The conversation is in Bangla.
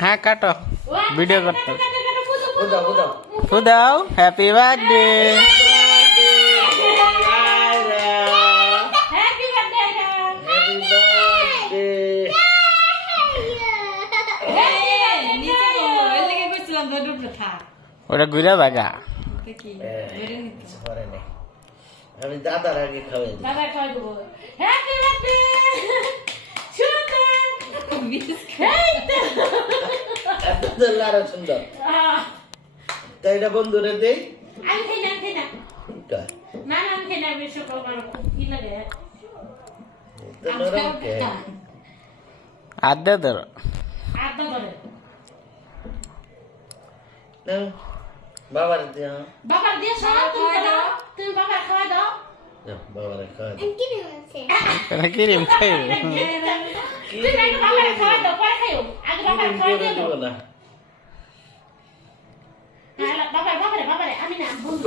হ্যাঁ কাটো ভিডিও করতে ফুদাও হ্যাপি বার্থডে ওটা ঘুরে বাগা আমি দাদার আগে খাওয়াই দেবো আরো সুন্দর তাই এটা বন্ধুরে দেই আড্ডা ধরো বাবার দিয়া বাবার দিয়ে তুমি বাবার খাওয়া দাও বাবার খাওয়া কিরিম খাইবে তুমি বাবার খাওয়া দাও পরে খাইও আগে বাবার খাওয়া দিও না বাবার আমি না